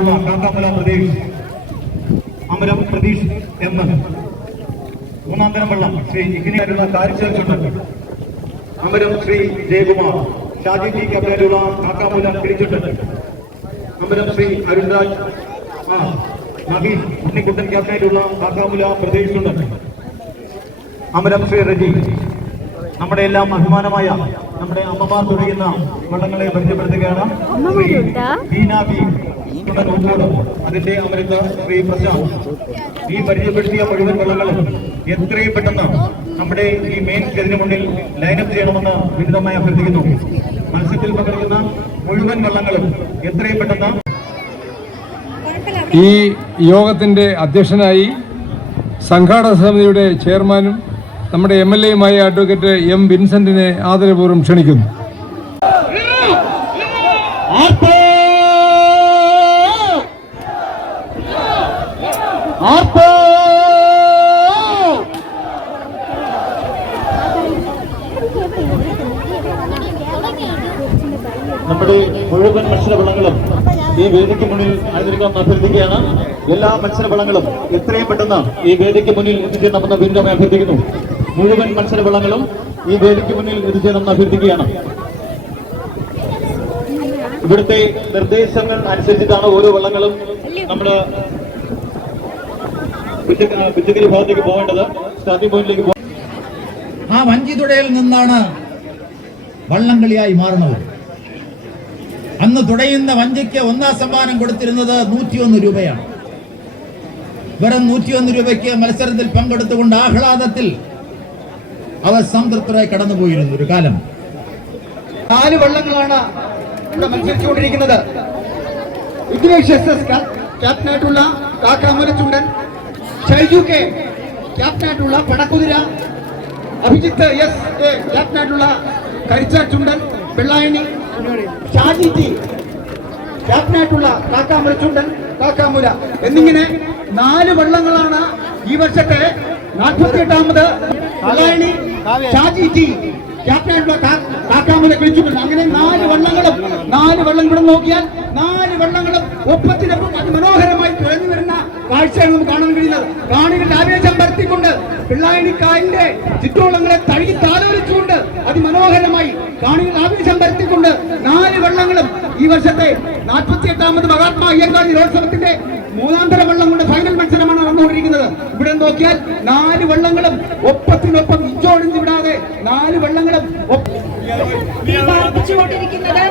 ക്യാപ്റ്റനായിട്ടുള്ള Kakkamala Pratheesh, Amaram Pratheesh M. മൂന്നാം തരം വെള്ളം ശ്രീ ഇഗ്നിയായിട്ടുള്ള കാരിച്ചേർച്ചുണ്ട്, അമരം ശ്രീ ജയകുമാർ, ഷാജി ടി ക്യാപ്റ്റനായിട്ടുള്ള കാക്കാമല കിളിച്ചിട്ടുണ്ട്, അമരം ശ്രീ അരുൺരാജ് നവീൻ ഉണ്ണിക്കുട്ടൻ ക്യാപ്റ്റനായിട്ടുള്ള കാക്കാമുല പ്രതീക്ഷുണ്ട്, അമരം ശ്രീ റജി. നമ്മുടെ എല്ലാം അഭിമാനമായ നമ്മുടെ അമ്മമാർ തുടങ്ങുന്ന വള്ളങ്ങളെ പരിചയപ്പെടുത്തുകയാണ്. അതിന്റെ അമൃത ശ്രീ പ്രശാന്ത്. ഈ പരിചയപ്പെടുത്തിയ മുഴുവൻ വള്ളങ്ങളും എത്രയും പെട്ടെന്ന് നമ്മുടെ ഈ മെയിൻ സ്റ്റേജിന് മുന്നിൽ ലൈനപ്പ് ചെയ്യണമെന്ന് വിനീതമായി അഭ്യർത്ഥിക്കുന്നു. മത്സരത്തിൽ പങ്കെടുക്കുന്ന മുഴുവൻ വള്ളങ്ങളും എത്രയും പെട്ടെന്ന്. ഈ യോഗത്തിന്റെ അധ്യക്ഷനായി സംഘാടക സമിതിയുടെ ചെയർമാനും നമ്മുടെ MLA-യുമായ അഡ്വക്കേറ്റ് M. വിൻസെന്റിനെ ആദരപൂർവ്വം ക്ഷണിക്കുന്നു. നമ്മുടെ മുഴുവൻ മത്സരവള്ളങ്ങളും ഈ വേദിക്ക് മുന്നിൽ അണിനിരക്കാൻ അഭ്യർത്ഥിക്കുകയാണ്. എല്ലാ മത്സരവള്ളങ്ങളും എത്രയും പെട്ടെന്ന് ഈ വേദിക്ക് മുന്നിൽ എത്തിച്ചേരണമെന്ന് വീണ്ടും അഭ്യർത്ഥിക്കുന്നു. മുഴുവൻ മത്സരവള്ളങ്ങളും ഈ വേദിക്ക് മുന്നിൽ എത്തിച്ചേരണമെന്ന് അഭ്യർത്ഥിക്കുകയാണ്. ഇവിടുത്തെ നിർദ്ദേശങ്ങൾ അനുസരിച്ചിട്ടാണ് ഓരോ വള്ളങ്ങളും നമ്മുടെ പിച്ചക്കരി ഭാഗത്തേക്ക് പോകേണ്ടത്. സ്റ്റാർട്ടിംഗ് പോയിന്റിലേക്ക് പോകും. ആ വഞ്ചിതുഴയിൽ നിന്നാണ് വള്ളംകളിയായി മാറുന്നത്. അന്ന് തുടയുന്ന വഞ്ചിക്ക് ഒന്നാം സമ്മാനം കൊടുത്തിരുന്നത് 101 രൂപയാണ്. വെറും 101 രൂപയ്ക്ക് മത്സരത്തിൽ പങ്കെടുത്തുകൊണ്ട് ആഹ്ലാദത്തിൽ അവർ സംതൃപ്തരായി കടന്നുപോയിരുന്നു ഒരു കാലം. 4 വള്ളങ്ങളാണ് ഇവിടെ മത്സരിച്ചുകൊണ്ടിരിക്കുന്നത്. ഇഗ്നേഷ്യസ് ക്യാപ്റ്റനായിട്ടുള്ള കാക്കാമലച്ചുണ്ടൻ, ഷൈജു കെ ക്യാപ്റ്റനായിട്ടുള്ള പടക്കുതിര, അഭിജിത്ത് S ക്യാപ്റ്റനായിട്ടുള്ള കരിച്ചാച്ചുണ്ടൻ വെള്ളായണി, ഷാജി ടി ക്യാപ്റ്റനായിട്ടുള്ള കാക്കാമലച്ചുണ്ടൻ കാക്കാമുല എന്നിങ്ങനെ 4 വള്ളങ്ങളാണ് ഈ വർഷത്തെ 48ാമത് വെള്ളായണി ഷാജി ടി ക്യാപ്റ്റനായിട്ടുള്ള കാക്കാമുല കിളിച്ചിട്ടുണ്ട്. അങ്ങനെ 4 വള്ളങ്ങളും 4 വള്ളം ഇവിടെ നോക്കിയാൽ 4 വള്ളങ്ങളും ഒപ്പത്തിനൊപ്പം അതിമനോഹരമായി തുഴഞ്ഞു വരുന്ന കാഴ്ചയാണ് നമുക്ക് കാണാൻ കഴിയുന്നത്. കാണികളുടെ ആവേശം പരത്തിക്കൊണ്ട് പിള്ളായണിക്കായലിന്റെ ചുറ്റോളങ്ങളെ തഴുകി താലോലിച്ചുകൊണ്ട് അതിമനോഹരമായി കാണികൾ ആവേശം പരത്തിക്കൊണ്ട് 4 വള്ളങ്ങളും ഈ വർഷത്തെ 48ാമത് മഹാത്മാ അയ്യങ്കാളി ജലോത്സവത്തിന്റെ 3ാം തരം വള്ളം കൊണ്ട് ഫൈനൽ മത്സരമാണ് നടന്നുകൊണ്ടിരിക്കുന്നത്. ഇവിടെ നോക്കിയാൽ 4 വള്ളങ്ങളും ഒപ്പത്തിനൊപ്പം ഇഞ്ചോടിഞ്ച് വിടാതെ 4 വള്ളങ്ങളും ിരിക്കുന്നത്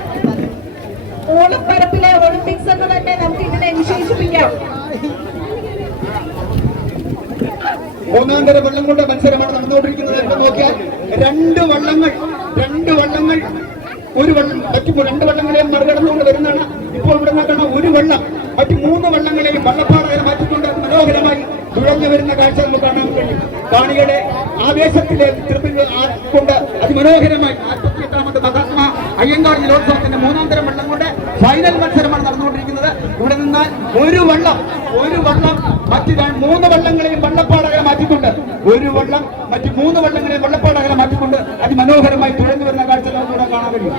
ഓളപ്പരപ്പിലെ ഒളിമ്പിക്സ് എന്ന് തന്നെ നമുക്ക് ഇതിനെ വിശേഷിപ്പിക്കാം. 3ാം തരം വള്ളം കൊണ്ട് മത്സരമാണ് നടന്നുകൊണ്ടിരിക്കുന്നത്. ഇവിടെ നോക്കിയാൽ 2 വള്ളങ്ങൾ ഒരു വള്ളം മറ്റു 2 വള്ളങ്ങളെയും മറികടന്നുകൊണ്ട് വരുന്നതാണ്. ഇപ്പോൾ ഇവിടെ നോക്കണം, ഒരു വള്ളം മറ്റു 3 വള്ളങ്ങളെയും വള്ളപ്പാടകളെ മാറ്റിക്കൊണ്ട് മനോഹരമായി തുഴഞ്ഞു വരുന്ന കാഴ്ച നമുക്ക് കാണാൻ കഴിയും. കാണികളെ ആവേശത്തിലെ കൊണ്ട് അതിമനോഹരമായി 48ാമത് മഹാത്മാ അയ്യങ്കാളി ജലോത്സവത്തിന്റെ 3ാം തരം വള്ളം കൊണ്ട് ഫൈനൽ മത്സരമാണ് നടന്നുകൊണ്ടിരിക്കുന്നത്. ഇവിടെ നിന്നാൽ ഒരു വള്ളം മറ്റു 3 വള്ളങ്ങളെയും വള്ളപ്പാടകളെ മാറ്റിക്കൊണ്ട് മറ്റു 3 വള്ളങ്ങളെയും വള്ളപ്പാടകളെ മാറ്റിക്കൊണ്ട് അതിമനോഹരമായി തുഴഞ്ഞു വരുന്ന കാഴ്ച നമുക്കിവിടെ കാണാൻ കഴിയും.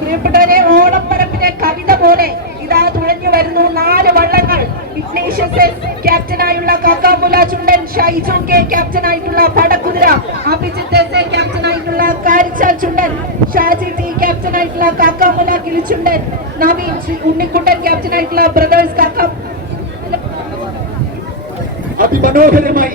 പ്രിയപ്പെട്ടവരെ, ഓളപ്പരപ്പിലെ കവിത പോലെ ഇതാ തുഴഞ്ഞു വരുന്നു 4 വള്ളങ്ങൾ. ഇഗ്നേഷ്യസ് ക്യാപ്റ്റനായുള്ള കാക്കാമുല ചുണ്ടൻ, ഷൈജു കെ ക്യാപ്റ്റനായിട്ടുള്ള പടക്കുതിര, അഭിജിത്ത് S ക്യാപ്റ്റനായിട്ടുള്ള കാരിച്ചാൽ ചുണ്ടൻ, ഷാജി ടി ക്യാപ്റ്റനായിട്ടുള്ള കാക്കാമുല കിളിച്ചുണ്ടൻ, നവീൻ ഉണ്ണിക്കുട്ടൻ ക്യാപ്റ്റനായിട്ടുള്ള ബ്രദേഴ്സ് കാക്ക. അതിമനോഹരമായി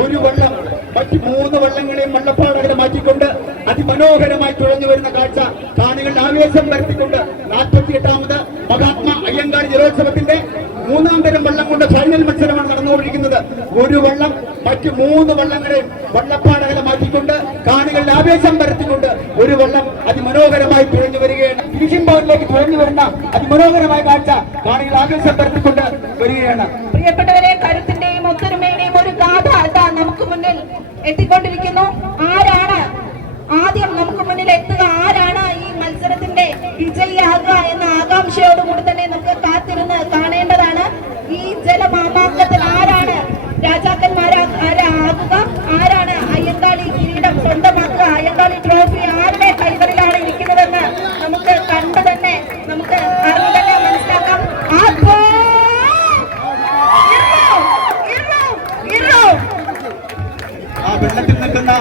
ഒരു വള്ളം മറ്റു 3 വള്ളങ്ങളെയും വള്ളപ്പാടകളെ മാറ്റിക്കൊണ്ട് അതിമനോഹരമായി തുഴഞ്ഞു വരുന്ന കാഴ്ച കാണികളുടെ ആവേശം വരുത്തിക്കൊണ്ട് 48ാമത് മഹാത്മാ അയ്യങ്കാളി ജലോത്സവത്തിന്റെ 3ാം തരം വള്ളം കൊണ്ട് ഫൈനൽ മത്സരമാണ് നടന്നുകൊണ്ടിരിക്കുന്നത്. ഒരു വള്ളം മറ്റു 3 വള്ളങ്ങളെയും വള്ളപ്പാടകളെ മാറ്റിക്കൊണ്ട് കാണികളുടെ ആവേശം വരുത്തിക്കൊണ്ട് ഒരു വള്ളം അതിമനോഹരമായി തുഴഞ്ഞു വരികയാണ്. ഫിനിഷിംഗ് പവറിലേക്ക് തുഴഞ്ഞു വരുന്ന അതിമനോഹരമായ കാഴ്ച കാണികൾ ആവേശം വരുത്തിക്കൊണ്ട് വരികയാണ്. പ്രിയപ്പെട്ടവരെ, കരുത്തിന്റെയും ഒത്തൊരുമയുടെയും ഒരു ഗാഥ ഇതാ നമുക്ക് മുന്നിൽ എത്തിക്കൊണ്ടിരിക്കുന്നു. ആരാണ് ആദ്യം നമുക്ക് മുന്നിൽ എത്തുക, ആരാണ് ഈ മത്സരത്തിന്റെ വിജയിയാകുക എന്ന ആകാംക്ഷയോടുകൂടി തന്നെ നമുക്ക് കാത്തിരുന്ന് കാണേണ്ടതാണ്. ഈ ജലമാമാങ്കത്തിൽ ആരാണ് രാജാക്കന്മാരാകുക, ആരാണ് അയ്യങ്കാളി കിരീടം സ്വന്തമാക്കുക, അയ്യങ്കാളി ട്രോഫി ആരുടെ കൈകളിലാണ് ഇരിക്കുന്നതെന്ന് നമുക്ക് കണ്ടു തന്നെ നമുക്ക് അറിഞ്ഞു തന്നെ മനസ്സിലാക്കാം. വെള്ളത്തിൽ നിൽക്കുന്ന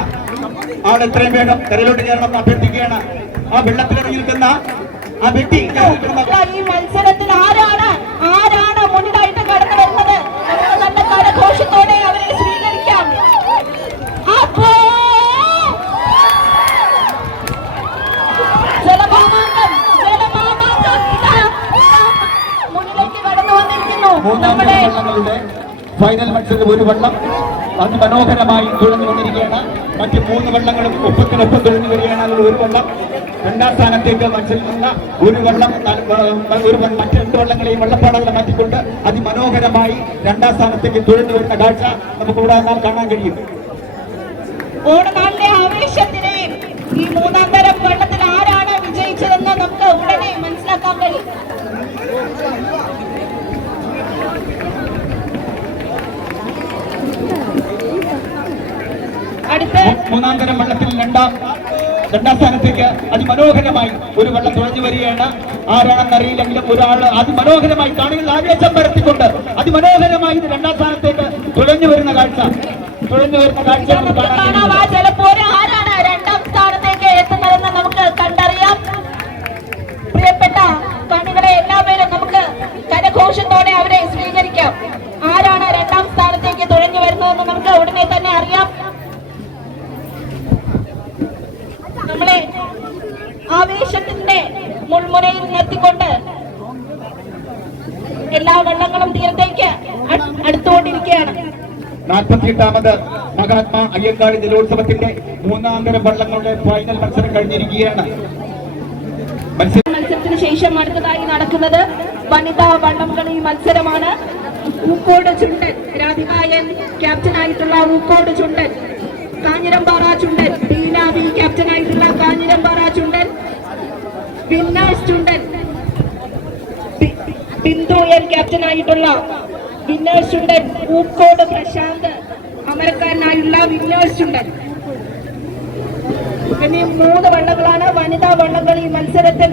ആൾ എത്രയും വേഗം കരയിലോട്ട് ചേർന്ന് അഭ്യർത്ഥിക്കുകയാണ്. ആ വെള്ളത്തിലിറങ്ങി നിൽക്കുന്ന ആ വ്യക്തി ഈ മത്സരത്തിൽ ആരാണ് മുന്നിലായിട്ട് കടന്നു വരുന്നത്? നല്ല കരഘോഷത്തോടെ അവരെ സ്വീകരിക്കാം. മുന്നിലേക്ക് കടന്നു വന്നിരിക്കുന്നു നമ്മുടെ ഫൈനൽ മത്സരത്തിൽ ഒരു വള്ളം അതിമനോഹരമായി തുഴഞ്ഞുകൊണ്ടിരിക്കുകയാണ്. മറ്റ് 3 വള്ളങ്ങളും ഒപ്പത്തിനൊപ്പം തുഴഞ്ഞു വരികയാണ്. അതിൽ ഒരു വള്ളം രണ്ടാം സ്ഥാനത്തേക്ക് മത്സരിക്കുന്ന ഒരു വള്ളം മറ്റ് 2 വള്ളങ്ങളെയും വള്ളപ്പാടകളെ മാറ്റിക്കൊണ്ട് അതിമനോഹരമായി രണ്ടാം സ്ഥാനത്തേക്ക് തുഴഞ്ഞു വരുന്ന കാഴ്ച നമുക്ക് ഇവിടെ കാണാൻ കഴിയും. ഓണനാളിലെ ആവേശത്തിന് ഈ 3ാം തരം വള്ളത്തിൽ ആരാണ് വിജയിച്ചതെന്ന് നമുക്ക് ഉടനെ മനസ്സിലാക്കാൻ കഴിയും. അടുത്ത 3ാം തരം വള്ളത്തിൽ രണ്ടാം സ്ഥാനത്തേക്ക് അതിമനോഹരമായി ഒരു വള്ളം തുഴഞ്ഞു വരികയാണ്. ആരാണെന്നറിയില്ലെങ്കിലും ഒരാൾ അതിമനോഹരമായി കാണികൾ ആവേശം പരത്തിക്കൊണ്ട് അതിമനോഹരമായി ഇത് രണ്ടാം സ്ഥാനത്തേക്ക് തുഴഞ്ഞു വരുന്ന കാഴ്ച ചിലപ്പോൾ ആരാണ് രണ്ടാം സ്ഥാനത്തേക്ക് എത്തുന്നതെന്ന് നമുക്ക് കണ്ടറിയാം. പ്രിയപ്പെട്ട കാണികളെ എല്ലാവരും നമുക്ക് കരഘോഷത്തോടെ അവരെ സ്വീകരിക്കാം. ആരാണ് രണ്ടാം സ്ഥാനത്തേക്ക് തുഴഞ്ഞു വരുന്നതെന്ന് നമുക്ക് ഉടനെ തന്നെ അറിയാം. നമ്മളെ ആവേശത്തിന്റെ മുൾമുനയിൽ നിർത്തിക്കൊണ്ട് എല്ലാ വള്ളങ്ങളും തീരത്തേക്ക് അടുത്തുകൊണ്ടിരിക്കുകയാണ്. 48ാമത് മഹാത്മാ അയ്യങ്കാളി ജലോത്സവത്തിന്റെ 3ാം തരം വള്ളങ്ങളുടെ ഫൈനൽ മത്സരം കഴിഞ്ഞിരിക്കുകയാണ്. മത്സരത്തിന് ശേഷം അടുത്തതായി നടക്കുന്നത് വനിതാ വള്ളംകളി മത്സരമാണ്. ഊക്കോട് ചുണ്ടൻ രാധികായൻ ക്യാപ്റ്റനായിട്ടുള്ള ഊക്കോട് ചുണ്ടൻ, കാഞ്ഞിരമ്പാറ ചുണ്ടൻ ബീന ബി ക്യാപ്റ്റനായിട്ടുള്ള കാഞ്ഞിരമ്പാറ ചുണ്ടൻ, വിന്നേഴ്സ് ചുണ്ടൻ ബിന്ദു എൻ ക്യാപ്റ്റനായിട്ടുള്ള വിന്നേഴ്സ് ചുണ്ടൻ, ഊക്കോട് പ്രശാന്ത് അമരക്കാരനായുള്ള വിന്നേഴ്സ് ചുണ്ടൻ. എന്നീ 3 വള്ളങ്ങളാണ് വനിതാ വള്ളംകളി മത്സരത്തിൽ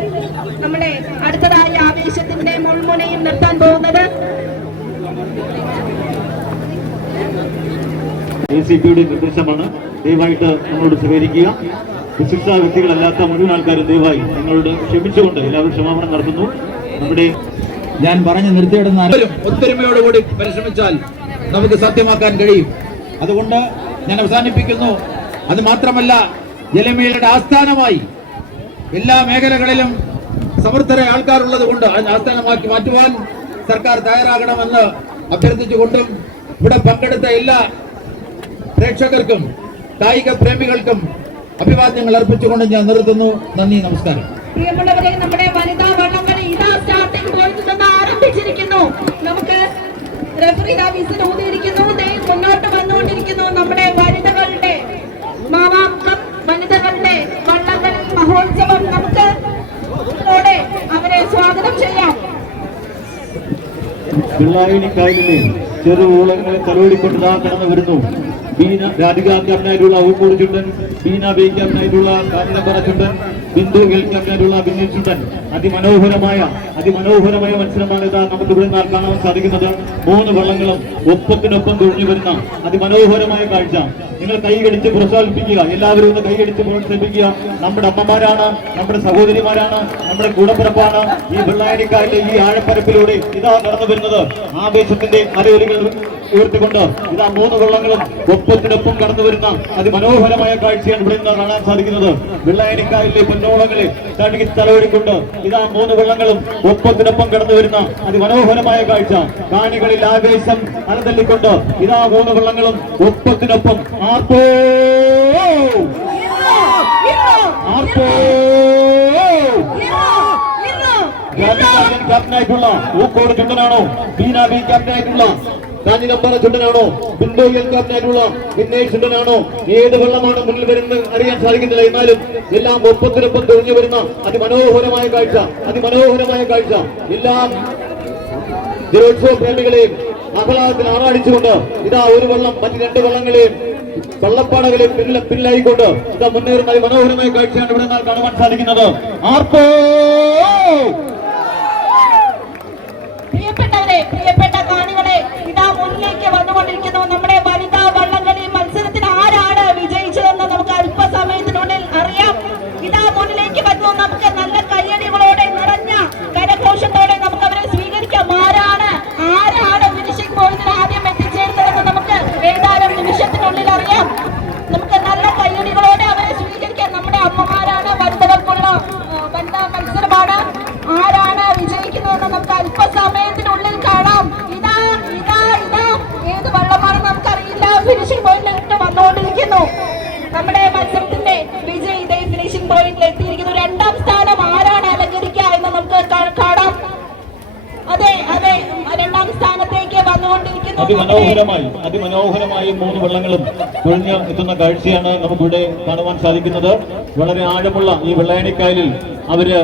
നമ്മളെ അടുത്തതായി ആവേശത്തിന്റെ മുൾമുനയിൽ നിർത്താൻ പോകുന്നത്. ACPയുടെ നിർദ്ദേശമാണ്. ദയവായിട്ട് നമ്മളോട് സഹകരിക്കുക. വിശിഷ്ട വ്യക്തികളല്ലാത്ത മുഴുവൻ ആൾക്കാരും ദയവായി നിങ്ങളോട് ക്ഷമിച്ചുകൊണ്ട് എല്ലാവരും ക്ഷമാപണം നടത്തുന്നു. നമ്മുടെ ഞാൻ പറഞ്ഞു നിർത്തിയിടുന്ന ഒത്തൊരുമയോടുകൂടി പരിശ്രമിച്ചാൽ നമുക്ക് സത്യമാക്കാൻ കഴിയും. അതുകൊണ്ട് ഞാൻ അവസാനിപ്പിക്കുന്നു. അത് മാത്രമല്ല, ജലമേളയുടെ ആസ്ഥാനമായി എല്ലാ മേഖലകളിലും സമർത്ഥരായ ആൾക്കാരുള്ളത് കൊണ്ട് ആസ്ഥാനമാക്കി മാറ്റുവാൻ സർക്കാർ തയ്യാറാകണമെന്ന് അഭ്യർത്ഥിച്ചുകൊണ്ടും ഇവിടെ പങ്കെടുത്ത എല്ലാ പ്രേക്ഷകർക്കും കായിക പ്രേമികൾക്കും അഭിവാദ്യങ്ങൾ അർപ്പിച്ചുകൊണ്ട് ഞാൻ നിർത്തുന്നു. നന്ദി, നമസ്കാരം. പ്രിയമുള്ളവരെ, നമ്മുടെ വനിതാ വള്ളംകളി ഇതാ സ്റ്റാർട്ടിംഗ് പോയിന്റിൽ നിന്ന് ആരംഭിച്ചിരിക്കുന്നു. നമുക്ക് റെഫറി വിസിൽ ഊതിയിരിക്കുന്നു. മുന്നോട്ട് വന്നുകൊണ്ടിരിക്കുന്നു നമ്മുടെ വനിതകളുടെ മാമാങ്കം, വനിതകളുടെ വള്ളംകളി മഹോത്സവം. നമുക്ക് അവരെ സ്വാഗതം ചെയ്യാം. വെള്ളായണിക്കായലിലെ ചെറുവോളങ്ങളെ തലോടിക്കൊണ്ട് കടന്നു വരുന്നു. ബീന രാധിക ക്യാപ്റ്റനായിട്ടുള്ള ഊക്കോട് ചുണ്ടൻ, ബീന ബി ക്യാപ്റ്റനായിട്ടുള്ള കാഞ്ഞിരമ്പാറ ചുണ്ടൻ, ബിന്ദു എൽ ക്യാപ്റ്റനായിട്ടുള്ള ബിന്നേഷ് ചുണ്ടൻ. അതിമനോഹരമായ മത്സരമാണ് ഇതാ നമുക്ക് ഇവിടെ നിന്ന് കാണാൻ സാധിക്കുന്നത്. 3 വള്ളങ്ങളും ഒപ്പത്തിനൊപ്പം തുഴഞ്ഞു വരുന്ന അതിമനോഹരമായ കാഴ്ച. നിങ്ങൾ കൈകടിച്ച് പ്രോത്സാഹിപ്പിക്കുക. എല്ലാവരും ഒന്ന് കൈകടിച്ച് പ്രോത്സാഹിപ്പിക്കുക. നമ്മുടെ അമ്മമാരാണ്, നമ്മുടെ സഹോദരിമാരാണ്, നമ്മുടെ കൂടപ്പിറപ്പാണ്. ഈ വെള്ളായണിക്കായലിലെ ഈ ആഴപ്പരപ്പിലൂടെ ഇതാ കടന്നു വരുന്നത്. ആവേശത്തിന്റെ അരയൊലികൾ ഉയർത്തിക്കൊണ്ട് ഇതാ 3 വള്ളങ്ങളും ഒപ്പത്തിനൊപ്പം കടന്നു വരുന്ന അതിമനോഹരമായ കാഴ്ചയാണ് ഇവിടെ നിന്ന് കാണാൻ സാധിക്കുന്നത്. വെള്ളായണിക്കായലിലെ പൊന്നോളങ്ങളെ തലോടിക്കൊണ്ട് ഇതാ 3 വള്ളങ്ങളും ഒപ്പത്തിനൊപ്പം കടന്നു വരുന്ന അതിമനോഹരമായ കാഴ്ച. കാണികളിൽ ആവേശം അലതല്ലിക്കൊണ്ട് ഇതാ 3 വള്ളങ്ങളും ഒപ്പത്തിനൊപ്പം ആർപ്പോ ക്യാപ്റ്റനായിട്ടുള്ള ഊക്കോട് ചുണ്ടനാണോ, ബീന ബി ക്യാപ്റ്റനായിട്ടുള്ള കാഞ്ഞിരമ്പാറ ചുണ്ടനാണോ, ബിന്ദു എൽ ക്യാപ്റ്റനായിട്ടുള്ള വിന്നേഷ് ചുണ്ടനാണോ, ഏത് വെള്ളമാണ് മുന്നിൽ വരുന്നത് അറിയാൻ സാധിക്കുന്നില്ല. എന്നാലും എല്ലാം ഒപ്പത്തിനൊപ്പം തുറഞ്ഞു വരുന്ന അതിമനോഹരമായ കാഴ്ച. എല്ലാ ജലോത്സവ പ്രേമികളെയും ആഹ്ലാദത്തിൽ ആറാടിച്ചുകൊണ്ട് ഇതാ ഒരു വള്ളം മറ്റ് 2 വള്ളങ്ങളെയും വള്ളപ്പാടകളെയും പിന്നിലായിക്കൊണ്ട് ഇതാ മുന്നേറുന്ന മനോഹരമായ കാഴ്ചയാണ് ഇവിടെ കാണുവാൻ സാധിക്കുന്നത്. ആർപ്പോ പ്രിയപ്പെട്ട കാണികളെ, ഇതാ മുന്നിലേക്ക് വന്നുകൊണ്ടിരിക്കുന്നു നമ്മുടെ വനിതാ വള്ളംകളി മത്സരത്തിൽ ആരാണ് വന്നുകൊണ്ടിരിക്കുന്നു. അതിമനോഹരമായി 3 വള്ളങ്ങളും തുഴഞ്ഞ് എത്തുന്ന കാഴ്ചയാണ് നമുക്കിവിടെ കാണുവാൻ സാധിക്കുന്നത്. വളരെ ആഴമുള്ള ഈ വെള്ളായണിക്കായലിൽ അവര്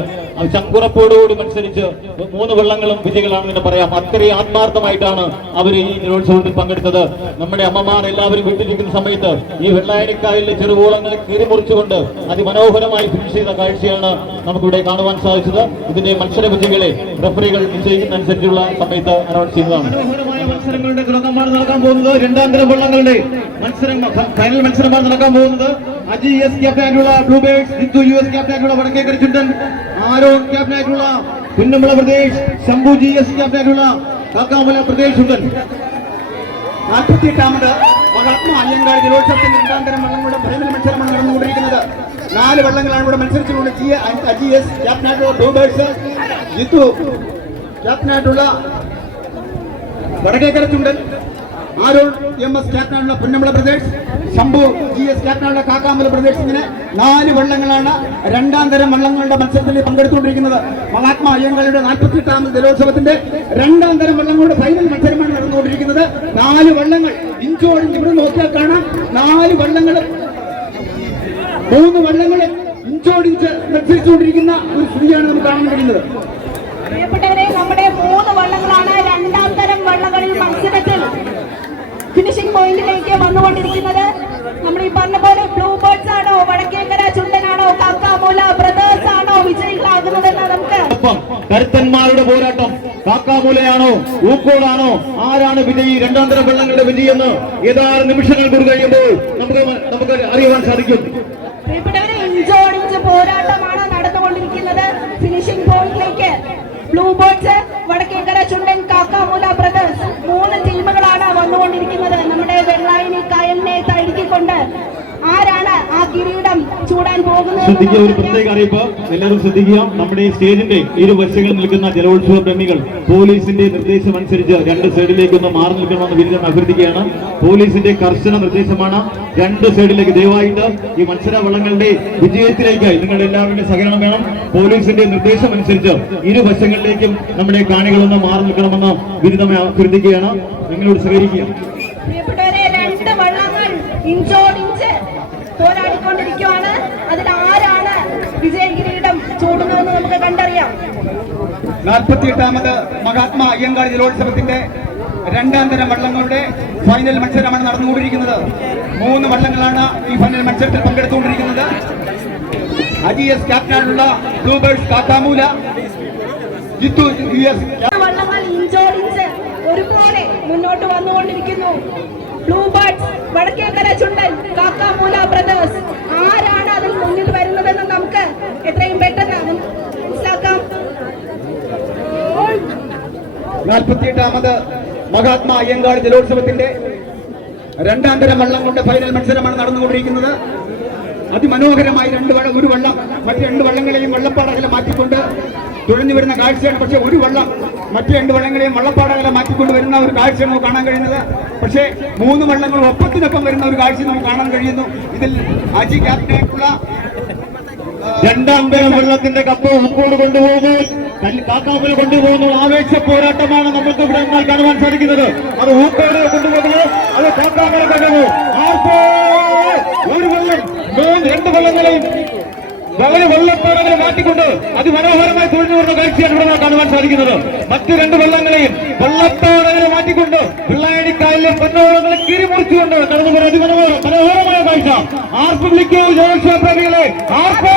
ചങ്കുറപ്പോടുകൂടി മത്സരിച്ച് 3 വള്ളങ്ങളും വിജയികളാണെന്ന് തന്നെ പറയാം. അത്രയും ആത്മാർത്ഥമായിട്ടാണ് അവർ ഈ ജലോത്സവത്തിൽ പങ്കെടുത്തത്. നമ്മുടെ അമ്മമാർ എല്ലാവരും വീട്ടിലിരിക്കുന്ന സമയത്ത് ഈ വെള്ളായണിക്കായലിലെ ചെറുവോളങ്ങളെ കീറിമുറിച്ചുകൊണ്ട് അതിമനോഹരമായി ഫിനിഷ് ചെയ്ത കാഴ്ചയാണ് നമുക്കിവിടെ കാണുവാൻ സാധിച്ചത്. ഇതിന്റെ മത്സര വിജയികളെ റഫറികൾ നിശ്ചയിക്കുന്നതനുസരിച്ചുള്ള സമയത്ത് അനൗൺസ് ചെയ്യുന്നതാണ്. മനോഹരമായ മത്സരങ്ങളുടെ തുടക്കമാണ് നടക്കാൻ പോകുന്നത്. 2ാം തരം വള്ളങ്ങളുടെ മത്സരങ്ങൾ, ഫൈനൽ മത്സരമാണ് നടക്കാൻ പോകുന്നത്. അജി എസ് ക്യാപ്റ്റനായിട്ടുള്ള ബ്ലൂബേർഡ്സ്, ജിത്തു യു എസ് ക്യാപ്റ്റനായിട്ടുള്ള വടക്കേക്കര ചുണ്ടൻ, ആരോൺ ക്യാപ്റ്റനായിട്ടുള്ള പുന്നമ്പള പ്രദേശ്, ശംഭു ജി എസ് ക്യാപ്റ്റനായിട്ടുള്ള കാക്കാമല പ്രദേശ് ചുണ്ടൻ. 48ാമത് മഹാത്മാ അയ്യങ്കാളി ജലോത്സവത്തിന്റെ 2ാം തരം വള്ളങ്ങളുടെ ഫൈനൽ മത്സരമാണ് നടന്നുകൊണ്ടിരിക്കുന്നത്. 4 വള്ളങ്ങളാണ് ഇവിടെ മത്സരിച്ചുകൊണ്ട് അജി എസ് ക്യാപ്റ്റനായിട്ടുള്ള ബ്ലൂബേർഡ്സ്, ജിത്തു ക്യാപ്റ്റനായിട്ടുള്ള Vadakkekara Chundan, Aaron M S ക്യാപ്റ്റനായിട്ടുള്ള പുന്നമ്പള പ്രദേശ്, ശംഭു ജി എസ് ക്യാപ്റ്റനായിട്ടുള്ള കാക്കാമല പ്രദേശ്. ഇങ്ങനെ 4 വള്ളങ്ങളാണ് 2ാം തരം വള്ളങ്ങളുടെ മത്സരത്തിൽ പങ്കെടുത്തുകൊണ്ടിരിക്കുന്നത്. മഹാത്മാ അയ്യങ്കാളിയുടെ 48ാമത് ജലോത്സവത്തിന്റെ 2ാം തരം വള്ളങ്ങളുടെ ഫൈനൽ മത്സരമാണ് നടന്നുകൊണ്ടിരിക്കുന്നത്. 4 വള്ളങ്ങൾ ഇഞ്ചോടിഞ്ച് ഇവിടെ നോക്കിയാൽ കാണാം. 4 വള്ളങ്ങളും 3 വള്ളങ്ങളും ഇഞ്ചോടിഞ്ച് മത്സരിച്ചുകൊണ്ടിരിക്കുന്ന ഒരു സ്ഥിതിയാണ് നമുക്ക് കാണാൻ കഴിയുന്നത്. പ്രിയപ്പെട്ടവരെ, നമ്മുടെ 3 വള്ളങ്ങളാണ് 2ാം തരം വള്ളങ്ങളിൽ മത്സരത്തിൽ ഫിനിഷിംഗ് പോയിന്റിലേക്ക് വന്നുകൊണ്ടിരിക്കുന്നത്. നമ്മൾ ഈ പറഞ്ഞ പോലെ ബ്ലൂ ബേർഡ്സ് ആണോ, വടക്കേക്കര ചുണ്ടനാണോ, കാക്കാമൂല ബ്രദേഴ്സ് ആണോ വിജയികളാകുന്നതെന്ന് നമുക്ക് കരുത്തന്മാരുടെ പോരാട്ടം. കാക്കാമൂലയാണോ, ഊക്കോടാണോ, ആരാണ് വിജയി, 2ാം തരം വള്ളങ്ങളുടെ വിജയി എന്ന് ഏതാനും നിമിഷങ്ങൾ കൂടി കഴിയുമ്പോൾ നമുക്ക് അറിയുവാൻ സാധിക്കും. പ്രിയപ്പെട്ടവരെ, ഇഞ്ചോടിഞ്ച് പോരാട്ടമാണ് നടന്നുകൊണ്ടിരിക്കുന്നത്. ഫിനിഷിംഗ് പോയിന്റിലേക്ക് blue birds, Vadakkekara Chundan, Kakkamoola brothers 3 ടീമുകളാണ് വന്നുകൊണ്ടിരിക്കുന്നത്. നമ്മുടെ വെള്ളായണി കായലിനെ തഴുകിക്കൊണ്ട് ആരാണ് ആ കിരീടം ചൂടാൻ പോകുന്നത്? ശ്രദ്ധിക്കുക, ഒരു പ്രത്യേക അറിയിപ്പ് എല്ലാവരും ശ്രദ്ധിക്കുക. നമ്മുടെ ഈ സ്റ്റേജിന്റെ ഇരുവശങ്ങളിൽ നിൽക്കുന്ന ജലോത്സവ പ്രേമികൾ പോലീസിന്റെ നിർദ്ദേശം അനുസരിച്ച് 2 സൈഡിലേക്കൊന്ന് മാറി നിൽക്കണമെന്ന് വിരുദ്ധം അഭ്യർത്ഥിക്കുകയാണ്. പോലീസിന്റെ കർശന നിർദ്ദേശമാണ്. 2 സൈഡിലേക്ക് ദയവായിട്ട് ഈ മത്സര വള്ളങ്ങളുടെ വിജയത്തിലേക്കായി നിങ്ങളുടെ എല്ലാവരുടെയും സഹകരണം വേണം. പോലീസിന്റെ നിർദ്ദേശം അനുസരിച്ച് ഇരുവശങ്ങളിലേക്കും നമ്മുടെ കാണികളൊന്ന് മാറി നിൽക്കണമെന്ന് വിരുദ്ധമായി അഭ്യർത്ഥിക്കുകയാണ്. നിങ്ങളോട് സഹകരിക്കുക. പ്രിയപ്പെട്ടവരെ, 2 വള്ളങ്ങൾ ഇഞ്ചോടിഞ്ച് പോരാടിക്കൊണ്ടിരിക്കുകയാണ്. അതിൽ ആരാണ് വിജയകിരീടം ചൂടുന്നതെന്ന് നമുക്ക് കണ്ടറിയാം. 48ാമത് മഹാത്മാ അയ്യങ്കാളി ജലോത്സവത്തിന്റെ 2ാം തരം വള്ളങ്ങളുടെ ഫൈനൽ മത്സരമാണ് നടന്നുകൊണ്ടിരിക്കുന്നത്. 3 വള്ളങ്ങളാണ് ഈ ഫൈനൽ മത്സരത്തിൽ പങ്കെടുത്തുകൊണ്ടിരിക്കുന്നത്. അജി എസ് ക്യാപ്റ്റനായിട്ടുള്ള Bluebirds Kakkamoola, Jithu U S. വള്ളങ്ങൾ ഇഞ്ചോടിഞ്ച് ഒരുപോലെ മുന്നോട്ട് വന്നുകൊണ്ടിരിക്കുന്നു. Bluebirds, Vadakkekara Chundan, Kakkamoola brothers, ആരാണ് അതിൽ മുന്നിൽ വരുന്നതെന്ന് നമുക്ക് എത്രയും പെട്ടെന്ന് മനസ്സിലാക്കാം. 48ാമത് മഹാത്മാ അയ്യങ്കാളി ജലോത്സവത്തിന്റെ 2ാം തരം വള്ളങ്ങളുടെ ഫൈനൽ മത്സരമാണ് നടന്നുകൊണ്ടിരിക്കുന്നത്. അതിമനോഹരമായി 1 വള്ളം മറ്റ് 2 വള്ളങ്ങളെയും വള്ളപ്പാടകളെ മാറ്റിക്കൊണ്ട് തുഴഞ്ഞു വരുന്ന കാഴ്ചയാണ്. പക്ഷേ ഒരു വള്ളം മറ്റ് 2 വള്ളങ്ങളെയും വള്ളപ്പാടകളെ മാറ്റിക്കൊണ്ട് വരുന്ന ഒരു കാഴ്ച നമുക്ക് കാണാൻ കഴിയുന്നത്. പക്ഷേ 3 വള്ളങ്ങൾ ഒപ്പത്തിനൊപ്പം വരുന്ന ഒരു കാഴ്ച നമുക്ക് കാണാൻ കഴിയുന്നു. ഇതിൽ അജി ക്യാപ്റ്റനായിട്ടുള്ള 2ാം തരം വെള്ളത്തിന്റെ കപ്പ് ഊക്കോട് കൊണ്ടുപോകുന്നു, കാക്കാമൂല കൊണ്ടുപോകുന്നു. ആവേശ പോരാട്ടമാണ് നമുക്ക് ഇവിടെ എന്നാൽ കാണുവാൻ സാധിക്കുന്നത്. അത് ഊക്കോട് കൊണ്ടുപോകുന്നു, അത് കാക്കാമൂല കൊണ്ടുപോകും. ഒരു വള്ളം 2 വള്ളങ്ങളെയും വളരെ വെള്ളപ്പാടകളെ മാറ്റിക്കൊണ്ട് അതിമനോഹരമായി തുഴഞ്ഞു വരുന്ന കാഴ്ചയാണ് ഇവിടെ കാണുവാൻ സാധിക്കുന്നത്. മറ്റ് 2 വള്ളങ്ങളെയും വെള്ളപ്പാടകളെ മാറ്റിക്കൊണ്ട് വെള്ളായണിക്കായലിലെ പൊന്നോളങ്ങളെ കിരിമുറിച്ചുകൊണ്ട് കടന്നു വരുന്ന അതിമനോഹരമായ കാഴ്ച. ആർപ്പ് വിളിക്കൂ ജലോത്സവ പ്രേമികളെ, ആർപ്പ്!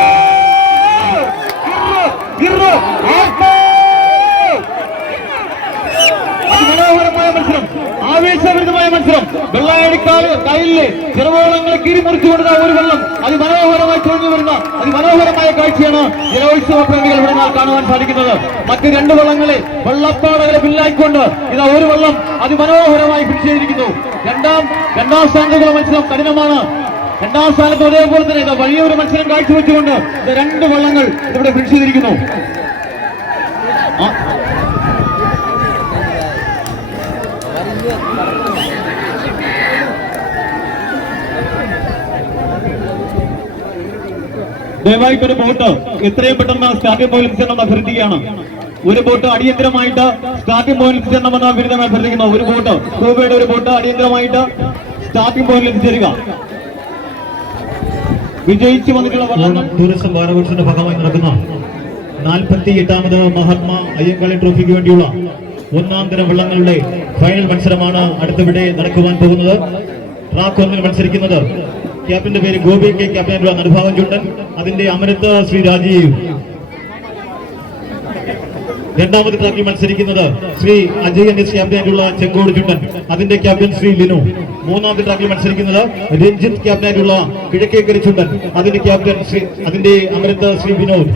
അതിമനോഹരമായ മത്സരം, ആവേശഭരിതമായ മത്സരം. വെള്ളായണിക്കായലിലെ ചെറുവോളങ്ങളെ കിരിമുറിച്ചുകൊണ്ടുള്ള ഒരു വെള്ളം അതിമനോഹരമായി തുഴഞ്ഞു വരുന്ന അതിമനോഹരമായ കാഴ്ചയാണ് ജലോത്സവ പ്രേമികൾ ഇവിടെ കാണുവാൻ സാധിക്കുന്നത്. മറ്റ് 2 വള്ളങ്ങളെ വെള്ളപ്പാടകളെ പിന്നിലായിക്കൊണ്ട് ഇതാ ഒരു വള്ളം അതിമനോഹരമായി ഫിനിഷ് ചെയ്തിരിക്കുന്നു. രണ്ടാം സ്ഥാനത്തുള്ള മത്സരം കഠിനമാണ്. 2ാം സ്ഥാനത്ത് അതേപോലെ തന്നെ ഇതാ വലിയൊരു മത്സരം കാഴ്ചവെച്ചുകൊണ്ട് 2 വള്ളങ്ങൾ ഇവിടെ ഫിനിഷ് ചെയ്തിരിക്കുന്നു. ദയവായിട്ടൊരു ബോട്ട് എത്രയും പെട്ടെന്ന് സ്റ്റാർട്ടിംഗ് പോയിന്റ് ചെന്ന് അഭ്യർത്ഥിക്കുകയാണ്. ഒരു ബോട്ട് അടിയന്തരമായിട്ട് സ്റ്റാർട്ടിംഗ് പോയിന്റിൽ എത്തിച്ചേരണമെന്ന് ബിരുദമായി അഭ്യർത്ഥിക്കുന്നു. ഒരു ബോട്ട് സ്കൂബയുടെ ഒരു ബോട്ട് അടിയന്തരമായിട്ട് സ്റ്റാർട്ടിംഗ് പോയിന്റിൽ എത്തിച്ചേരുക. വിജയിച്ചു വന്നിട്ടുള്ള വള്ളങ്ങൾ ടൂറിസം വാരാഘോഷത്തിന്റെ ഭാഗമായി നടക്കുന്ന 48ാമത് മഹാത്മാ അയ്യങ്കാളി ട്രോഫിക്ക് വേണ്ടിയുള്ള ഒന്നാം തരം വള്ളങ്ങളുടെ ഫൈനൽ മത്സരമാണ് അടുത്തിവിടെ നടക്കുവാൻ പോകുന്നത്. ട്രാക്ക് 1 മത്സരിക്കുന്നത് ക്യാപ്റ്റന്റെ പേര് ഗോപി കെ, ക്യാപ്റ്റനായിട്ടുള്ള നടുഭാഗം ചുണ്ടൻ, അതിന്റെ അമരത്ത് ശ്രീ രാജീവ്. രണ്ടാമത്തെ ട്രാക്കിൽ മത്സരിക്കുന്നത് ശ്രീ അജയ് എസ്, ക്യാപ്റ്റനായിട്ടുള്ള ചെങ്കോട് ചുണ്ടൻ, അതിന്റെ ക്യാപ്റ്റൻ ശ്രീ ലിനു. മൂന്നാമത്തെ ട്രാക്കിൽ മത്സരിക്കുന്നത് രഞ്ജിത്ത്, ക്യാപ്റ്റനായിട്ടുള്ള കിഴക്കേക്കര ചുണ്ടൻ, അതിന്റെ ക്യാപ്റ്റൻ അതിന്റെ അമരത്ത് ശ്രീ വിനോദ്.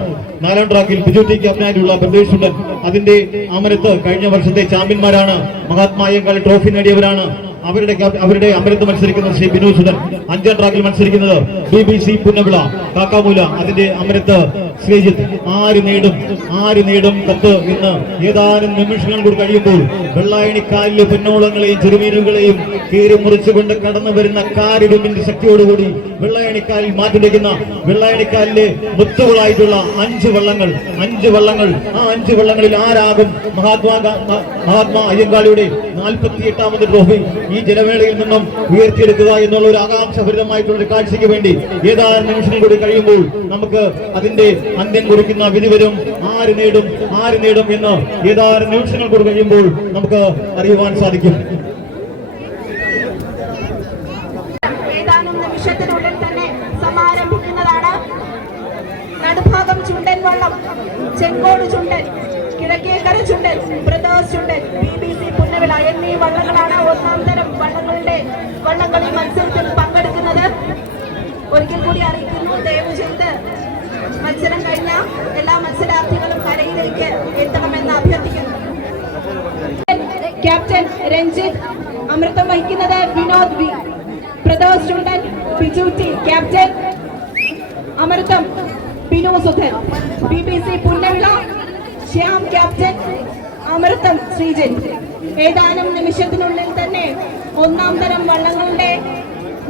നാലാം ട്രാക്കിൽ ബിജു ടി, ക്യാപ്റ്റനായിട്ടുള്ള പ്രദേശ് ചുണ്ടൻ, അതിന്റെ അമരത്ത് കഴിഞ്ഞ വർഷത്തെ ചാമ്പ്യന്മാരാണ്, മഹാത്മാ അയ്യങ്കാളി ട്രോഫി നേടിയവരാണ്, അവരുടെ അമരത്ത് മത്സരിക്കുന്നത് ശ്രീ ബിനു സുധൻ. അഞ്ചാം ട്രാക്കിൽ മത്സരിക്കുന്നത് BBC പുന്നവിള കാക്കാമൂല, അതിന്റെ അമരത്ത് ശ്രീജിത്ത്. ആര് നേടും കത്ത് ഇന്ന് ഏതാനും നിമിഷങ്ങൾ കൂടി കഴിയുമ്പോൾ വെള്ളായണിക്കാലിലെ പൊന്നോളങ്ങളെയും ചെറുമീനുകളെയും കീറി മുറിച്ചുകൊണ്ട് കടന്നു വരുന്ന കാരിരുമ്പിന്റെ ശക്തിയോടുകൂടി വെള്ളായണിക്കാലിൽ മാറ്റിവെക്കുന്ന വെള്ളായണിക്കാലിലെ മുത്തുകളായിട്ടുള്ള 5 വള്ളങ്ങൾ. ആ 5 വള്ളങ്ങളിൽ ആരാകും മഹാത്മാ അയ്യങ്കാളിയുടെ 48ാമത് ട്രോഫി ഈ ജലമേളയിൽ നിന്നും ഉയർത്തിയെടുക്കുക എന്നുള്ള ഒരു ആകാംക്ഷഭരിതമായിട്ടുള്ള ഒരു കാഴ്ചയ്ക്ക് വേണ്ടി ഏതാനും നിമിഷങ്ങൾ കൂടി കഴിയുമ്പോൾ നമുക്ക് അതിന്റെ അന്ത്യം കുറിക്കുന്ന വിധി വരും. ആര് നേടും എന്ന് ഏതാനും നിമിഷങ്ങൾ കൂടി കഴിയുമ്പോൾ നമുക്ക് അറിയുവാൻ സാധിക്കും. ഏതാനും നിമിഷത്തിനുള്ളിൽ തന്നെ സമാരംഭിക്കുന്നതാണ്. നടുഭാഗം ചുണ്ടൻ വള്ളം, ചെങ്കോട് ചുണ്ടൻ, കിഴക്കേക്കര ചുണ്ടൻ, ബ്രദേഴ്സ് ചുണ്ടൻ, BBC പുന്നവിള എന്നീ വള്ളങ്ങളാണ് ഒന്നാം തരം വള്ളംകളി മത്സരത്തിൽ പങ്കെടുക്കുന്നത്. ഒരിക്കൽ കൂടി അറിയിക്കുന്നു, ദയവ് ചെയ്ത് മത്സരം കഴിഞ്ഞ എല്ലാ മത്സരാർത്ഥികളും കരയിലേക്ക് എത്തണമെന്ന് അഭ്യർത്ഥിക്കുന്നു. ക്യാപ്റ്റൻ രഞ്ജിത്ത്, അമൃതം വഹിക്കുന്നത് വിനോദ് വി, ബ്രദേഴ്സ് ചുണ്ടൻ ബിജു ടി, ക്യാപ്റ്റൻ അമൃതം ബിനു സുധൻ, BBC പുന്നവിള ശ്യാം, ക്യാപ്റ്റൻ അമൃതം ശ്രീജിത്ത്. ഏതാനും നിമിഷത്തിനുള്ളിൽ തന്നെ ഒന്നാം തരം വള്ളങ്ങളുടെ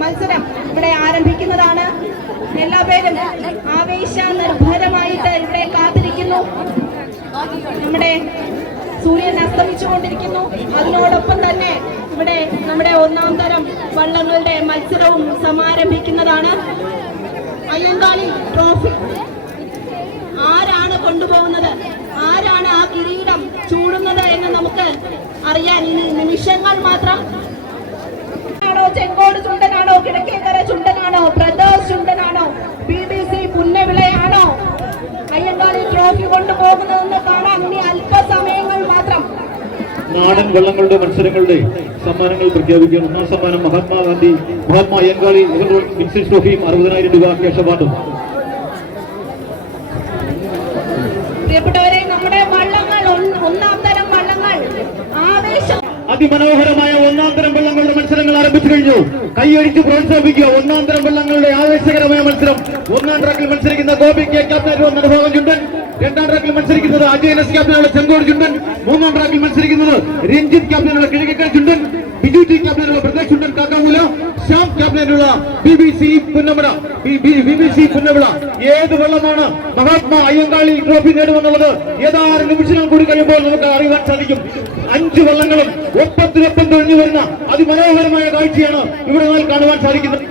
മത്സരം ഇവിടെ ആരംഭിക്കുന്നതാണ്. എല്ലാവരും ആവേശ നിർഭരമായിട്ട് ഇവിടെ കാത്തിരിക്കുന്നു. നമ്മുടെ സൂര്യൻ അസ്തമിച്ചുകൊണ്ടിരിക്കുന്നു. അതിനോടൊപ്പം തന്നെ ഇവിടെ നമ്മുടെ ഒന്നാം തരം വള്ളങ്ങളുടെ മത്സരവും സമാരംഭിക്കുന്നതാണ്. അയ്യങ്കാളി ട്രോഫി ആരാണ് കൊണ്ടുപോകുന്നത്, ആരാണ് ആ കിരീടം ചൂടുന്നത് എന്ന് നമുക്ക് അറിയാൻ ഇനി നിമിഷങ്ങൾ മാത്രം. ചെങ്കോട് ചുണ്ടനാണോ, കിഴക്കേക്കര ചുണ്ടനാണോ, ബ്രദേഴ്സ് ചുണ്ടനാണോ, BBC പുന്നവിളയാണോ അയ്യങ്കാളി ട്രോഫി കൊണ്ടുപോകുന്നതെന്ന് കാണാൻ ഇനി അല്പസമയങ്ങൾ മാത്രം. നാടൻ വള്ളങ്ങളുടെ മത്സരങ്ങളുടെ സമ്മാനങ്ങൾ പ്രഖ്യാപിക്കുന്നു. ഒന്നാം സമ്മാനം മഹാത്മാ അയ്യങ്കാളി വിൻസെന്റ് ട്രോഫിയും 60,000 രൂപ ക്യാഷ് അവാർഡും. പ്രിയപ്പെട്ടവരെ, നമ്മുടെ വള്ളങ്ങൾ, ഒന്നാം തരം വള്ളങ്ങൾ ആവേശം. അതിമനോഹരമായ ഒന്നാം തരം വള്ളങ്ങളുടെ മത്സരങ്ങൾ ആരംഭിച്ചു കഴിഞ്ഞു. കൈയടിച്ച് പ്രോത്സാഹിപ്പിക്കുക. ഒന്നാം തരം വള്ളങ്ങളുടെ ആവേശകരമായ മത്സരം. ഒന്നാം ട്രാക്കിൽ മത്സരിക്കുന്ന ഗോപി കെ, ക്യാപ്റ്റനായിട്ടുള്ള നടുഭാഗം ചുണ്ടൻ. രണ്ടാം ട്രാക്കിൽ മത്സരിക്കുന്നത് അജയ് എസ്, ക്യാപ്റ്റനുള്ള ചെങ്കോട് ചുണ്ടൻ. മൂന്നാം ട്രാക്കിൽ മത്സരിക്കുന്നത് രഞ്ജിത്ത്, ക്യാപ്റ്റനുള്ള കിഴക്കേക്കര ചുണ്ടൻ, ബിജു ടി, ക്യാപ്റ്റനുള്ള പ്രദേശ് ചുണ്ടൻ കാക്കാമൂല, ശ്യാം, ക്യാപ്റ്റനായിട്ടുള്ള BBC പുന്നവിള. ഏത് വള്ളമാണ് മഹാത്മാ അയ്യങ്കാളി ട്രോഫി നേടുമെന്നുള്ളത് ഏതാനും നിമിഷങ്ങൾ കൂടി കഴിയുമ്പോൾ നമുക്ക് അറിയാൻ സാധിക്കും. 5 വള്ളങ്ങളും ഒപ്പത്തിനൊപ്പം തുഴഞ്ഞു വരുന്ന അതിമനോഹരമായ കാഴ്ചയാണ് ഇവിടെ കാണുവാൻ സാധിക്കുന്നത്.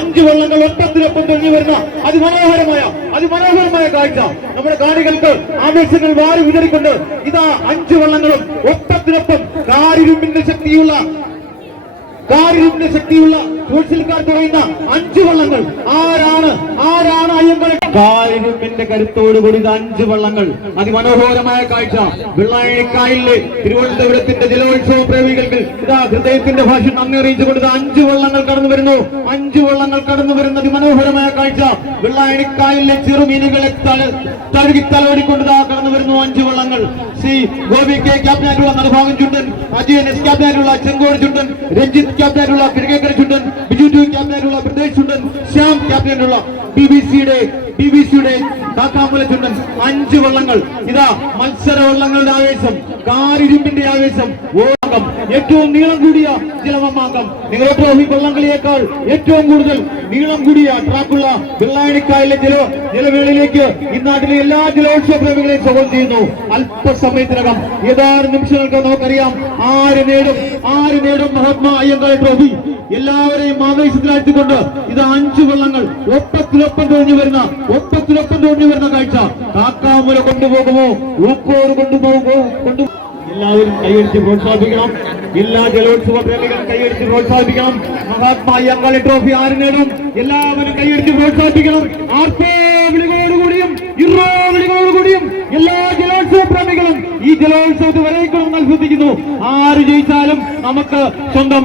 5 വള്ളങ്ങൾ ഒപ്പത്തിനൊപ്പം തുഴഞ്ഞു വരുന്ന അതിമനോഹരമായ കാഴ്ച നമ്മുടെ കാണികൾക്ക് ആവേശങ്ങൾ വാരി വിതറിക്കൊണ്ട് ഇതാ 5 വള്ളങ്ങളും ഒപ്പത്തിനൊപ്പം കാരിരുമ്പിന്റെ ശക്തിയുള്ള തോഴ്ചൽക്കാർ പറയുന്ന 5 വള്ളങ്ങൾ. ആരാണ് അയ്യങ്കാളി? കാരിരുമ്പിന്റെ കരുത്തോടുകൂടി 5 വള്ളങ്ങൾ. അതിമനോഹരമായ കാഴ്ച. വെള്ളായണിക്കായലിലെ തിരുവനന്തപുരത്തിന്റെ ജലോത്സവ പ്രേമികൾക്ക് ഇതാ ഹൃദയത്തിന്റെ ഭാഷ നന്ദി അറിയിച്ചുകൊണ്ട് 5 വള്ളങ്ങൾ കടന്നു വരുന്നു. 5 വള്ളങ്ങൾ കടന്നു വരുന്ന അതിമനോഹരമായ കാഴ്ച. വെള്ളായണിക്കായലിലെ ചെറുമീനുകളെ തലോടിക്കൊണ്ട് കടന്നു വരുന്നു 5 വള്ളങ്ങൾ. ശ്രീ ഗോപി കെ, ക്യാപ്റ്റനായിട്ടുള്ള നടുഭാഗം ചുണ്ടൻ, അജയൻ എസ്, ക്യാപ്റ്റനായിട്ടുള്ള ചെങ്കോട് ചുണ്ടൻ, രഞ്ജിത്ത്, ക്യാപ്റ്റനായിട്ടുള്ള കിഴക്കേക്കര ചുണ്ടൻ, ബിജു ടി, ക്യാപ്റ്റനായിട്ടുള്ള പ്രദേശ് ചുണ്ടൻ, ശ്യാം, ക്യാപ്റ്റനായിട്ടുള്ള BBCയുടെ കാക്കാമൂല ചുണ്ടൻ. 5 വള്ളങ്ങൾ. ഇതാ മത്സര വള്ളങ്ങളുടെ ആവേശം, കാരിരുമ്പിന്റെ ആവേശം. ജലമാർഗം, ഏറ്റവും നീളം കൂടിയ ജലമാർഗം. നിങ്ങളുടെ ട്രോഫി വള്ളംകളിയേക്കാൾ ഏറ്റവും കൂടുതൽ നീളം കൂടിയ ട്രാക്കുള്ള വെള്ളായണിക്കായലിലെ ജലവേളയിലേക്ക് ഈ നാട്ടിലെ എല്ലാ ജലോത്സവ പ്രേമികളെയും സ്വാഗതം ചെയ്യുന്നു. അല്പസമയത്തിനകം ഏതാനും നിമിഷങ്ങൾക്ക് നമുക്കറിയാം ആര് നേടും മഹാത്മാ അയ്യങ്കാളി ട്രോഫി. എല്ലാവരെയും ആവേശത്തിലാഴ്ത്തിക്കൊണ്ട് ഇത് 5 വള്ളങ്ങൾ ഒപ്പത്തിനൊപ്പം തോന്നി വരുന്ന കാഴ്ച. കാക്കാമൂല കൊണ്ടുപോകുമോ, ഊക്കോട് കൊണ്ടുപോകുമോ? എല്ലാവരും കൈയടിച്ച് പ്രോത്സാഹിപ്പിക്കണം. എല്ലാ ജലോത്സവ പ്രേമികളും കൈയടിച്ച് പ്രോത്സാഹിപ്പിക്കണം. മഹാത്മാ അയ്യങ്കാളി ട്രോഫി ആര് നേടും? എല്ലാവരും കൈയടിച്ച് പ്രോത്സാഹിപ്പിക്കണം. ആർപ്പോ വിളികളോടുകൂടിയും ഇറോ വിളികളോടുകൂടിയും എല്ലാ ജലോത്സവ പ്രേമികളും ഈ ജലോത്സവത്തിൽ വരേക്കണം അഭ്യർത്ഥിക്കുന്നു. ആര് ജയിച്ചാലും നമുക്ക് സ്വന്തം,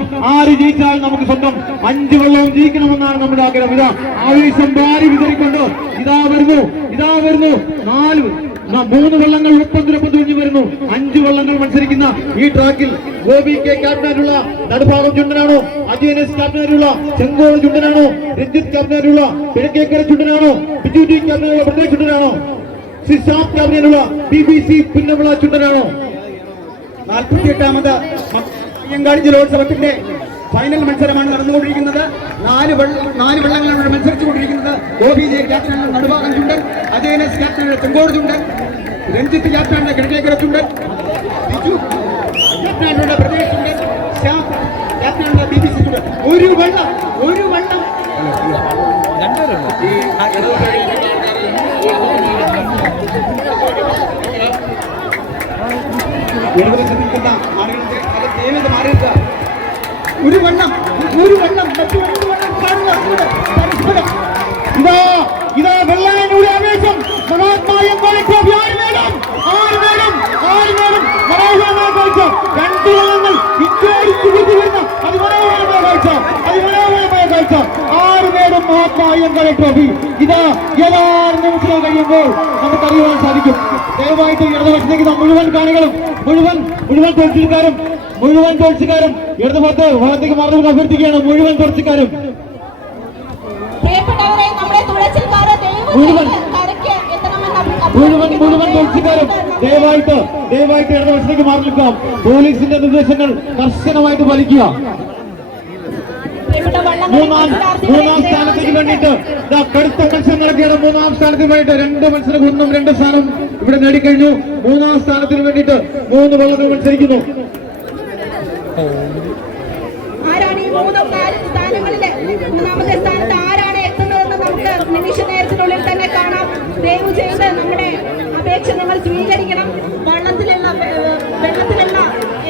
5 വള്ളവും ജയിക്കണമെന്നാണ് നമ്മുടെ ആഗ്രഹം. ഇതാ ആവേശം വാരി വിതറിക്കൊണ്ട് ഇതാ വരുന്നു 3 വള്ളങ്ങൾ ഒപ്പത്തിനൊപ്പം തുഴഞ്ഞു വരുന്നു. 5 വള്ളങ്ങൾ മത്സരിക്കുന്ന ഈ ട്രാക്കിൽ ഗോപി കെ ക്യാപ്റ്റനായിട്ടുള്ള നടുഭാഗം ചുണ്ടനാണോ, അജയൻ എസ് ക്യാപ്റ്റനായിട്ടുള്ള ചെങ്കോട് ചുണ്ടനാണോ, രഞ്ജിത്ത് ക്യാപ്റ്റനായിട്ടുള്ള കിഴക്കേക്കര ചുണ്ടനാണോ, ബിജു ടി ക്യാപ്റ്റനായിട്ടുള്ള പ്രദേശ് ചുണ്ടനാണോ, സിസാബ് ക്യാപ്റ്റനായിട്ടുള്ള BBC പുന്നവിള ചുണ്ടനാണോ? 48ാമത് അയ്യങ്കാളി ജലോത്സവത്തിന്റെ ഫൈനൽ മത്സരമാണ് നടന്നുകൊണ്ടിരിക്കുന്നത്. 4 വള്ളങ്ങളാണ് മത്സരിച്ചുകൊണ്ടിരിക്കുന്നത്. ഗോപി ജെ ക്യാപ്റ്റനാണ് നടുഭാഗം ചുണ്ടൻ, അജയൻ എസ് ക്യാപ്റ്റനാണ് ചെങ്കോട് ചുണ്ടൻ, രഞ്ജിത്ത് ക്യാപ്റ്റനാണ് കിഴക്കേക്കര ചുണ്ടൻ, ബിജു ക്യാപ്റ്റനാണ് പ്രദേശ് ചുണ്ടൻ, ശ്യാം ക്യാപ്റ്റനാണ് BBC ചുണ്ടൻ. ഒരു വള്ളം നിൽക്കുന്ന ആളുകളുടെ ദൈവത മാറിയത്. ഒരു വള്ളം മറ്റു 2 വള്ളം കാണുക പരസ്പരം. ഇതാ വെള്ളായണിയുടെ ആവേശം. മഹാത്മാ അയ്യങ്കാളി ട്രോഫി ആര് നേടും? മനോഹരമായ കാഴ്ച. 2 വള്ളങ്ങൾ ഇഞ്ചോടിച്ചു വരുന്ന അതിമനോഹരമായ കാഴ്ച. ആര് നേടും മഹാത്മാ അയ്യങ്കാളി ട്രോഫി? ഇതാ ഏതാനും നിമിഷങ്ങൾ കഴിയുമ്പോൾ നമുക്കറിയാൻ സാധിക്കും. ദയവായിട്ട് ഇടതുവശത്തേക്ക് മുഴുവൻ കാണികളും മുഴുവൻ തോൽച്ചിക്കാരും ഇടതുഭാഗത്തേക്ക് മാറുന്ന അഭ്യർത്ഥിക്കുകയാണ്. മുഴുവൻ തോൽച്ചിക്കാരും തോൽച്ചിക്കാരും ദയവായിട്ട് ഇടതുവശത്തേക്ക് മാറി നിൽക്കാം. പോലീസിന്റെ നിർദ്ദേശങ്ങൾ കർശനമായിട്ട് പാലിക്കുക. മൂന്നാം സ്ഥാനത്തിന് വേണ്ടിയിട്ട് കടുത്ത മത്സരം നടക്കുകയാണ്. 3ാം സ്ഥാനത്തിന് വേണ്ടിയിട്ട് 2 മത്സരം 1-2 സ്ഥാനം ഇവിടെ നേടിക്കഴിഞ്ഞു. 3ാം സ്ഥാനത്തിന് വേണ്ടിയിട്ട് 3 വള്ളങ്ങൾ മത്സരിക്കുന്നു. ആരാണ് ഈ 3-4 സ്ഥാനങ്ങളില് 3ാമത്തെ സ്ഥാനത്ത് ആരാണ് എത്തുന്നതെന്ന് നമുക്ക് നിമിഷ നേരത്തിനുള്ളിൽ തന്നെ കാണാം. ദയവ് ചെയ്ത് നമ്മുടെ അപേക്ഷ നിങ്ങൾ സ്വീകരിക്കണം. വെള്ളത്തിലുള്ള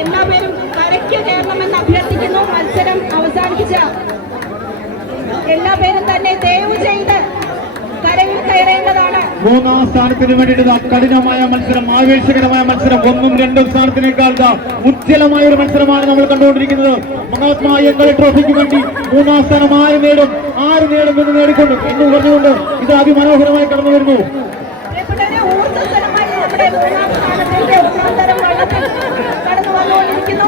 എല്ലാ പേരും കരയ്ക്ക് കയറണമെന്ന് അഭ്യർത്ഥിക്കുന്നു. മത്സരം അവസാനിപ്പിച്ച എല്ലാ പേരും തന്നെ ദയവ് ചെയ്ത് കരയിൽ കയറേണ്ടതാണ്. 3ാം സ്ഥാനത്തിന് വേണ്ടിയിട്ട് കഠിനമായ മത്സരം, ആവേശകരമായ മത്സരം. 1ഉം 2ഉം സ്ഥാനത്തിനേക്കാൾ ഉജ്ജ്വലമായ ഒരു മത്സരമാണ് നമ്മൾ കണ്ടുകൊണ്ടിരിക്കുന്നത്. മഹാത്മാ അയ്യങ്കാളി ട്രോഫിക്ക് വേണ്ടി 3ാം സ്ഥാനം ആര് നേടും എന്ന് നേടിക്കൊണ്ട് എന്ന് പറഞ്ഞുകൊണ്ട് ഇത് അതിമനോഹരമായി കടന്നു വരുന്നു. ഊർജ്ജസ്വലമായി നമ്മുടെ 3ാം സ്ഥാനത്തേക്ക് 1ാം തരം വള്ളത്തിൽ കടന്നു വന്നുകൊണ്ടിരിക്കുന്നു.